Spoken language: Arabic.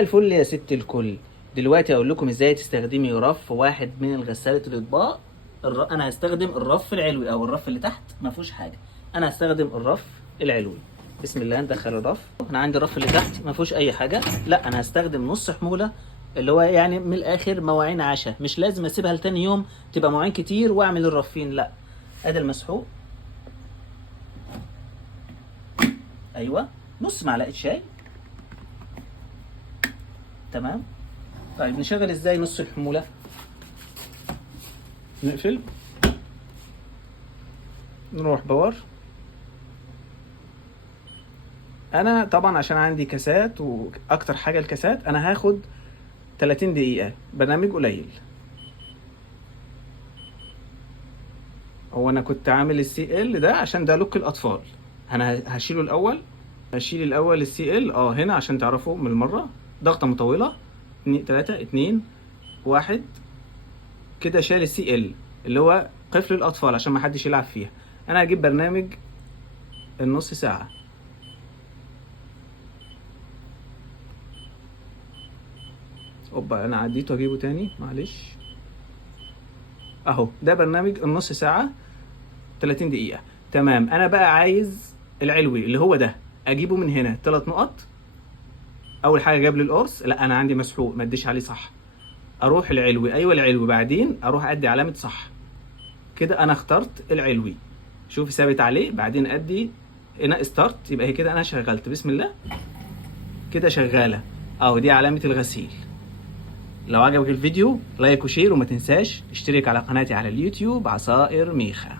الفل يا ست الكل. دلوقتي اقول لكم ازاي تستخدمي رف واحد من الغسالة الاطباق. انا هستخدم الرف العلوي او الرف اللي تحت ما فيهوش حاجه. انا هستخدم الرف العلوي. بسم الله. ندخل الرف. انا عندي الرف اللي تحت ما فيهوش اي حاجه. لا، انا هستخدم نص حموله، اللي هو يعني من الاخر مواعين عشاء. مش لازم اسيبها لتاني يوم تبقى مواعين كتير واعمل الرفين، لا. ادي المسحوق. ايوه، نص معلقه شاي. تمام. طيب نشغل ازاي نص الحموله؟ نقفل، نروح باور. انا طبعا عشان عندي كاسات واكتر حاجه الكاسات، انا هاخد 30 دقيقه برنامج قليل. هو انا كنت عامل السي ال ده عشان ده لوك الاطفال. انا هشيله الاول. هشيل الاول السي ال هنا عشان تعرفوا من المره. ضغطه مطوله 2 3 2 1 كده. شال السي ال اللي هو قفل الاطفال عشان ما حدش يلعب فيها. انا هجيب برنامج النص ساعه. اوبا، انا عديته اجيبه تاني معلش. اهو ده برنامج النص ساعه 30 دقيقه. تمام. انا بقى عايز العلوي اللي هو ده. اجيبه من هنا 3 نقط. اول حاجه جاب لي القرص، لا انا عندي مسحوق ما اديش عليه صح. اروح العلوي، ايوه العلوي، بعدين اروح ادي علامه صح. كده انا اخترت العلوي. شوف ثابت عليه، بعدين ادي هنا ستارت. يبقى هي كده انا شغلت. بسم الله. كده شغاله. دي علامه الغسيل. لو عجبك الفيديو لايك وشير، وما تنساش تشترك على قناتي على اليوتيوب عصائر ميخا.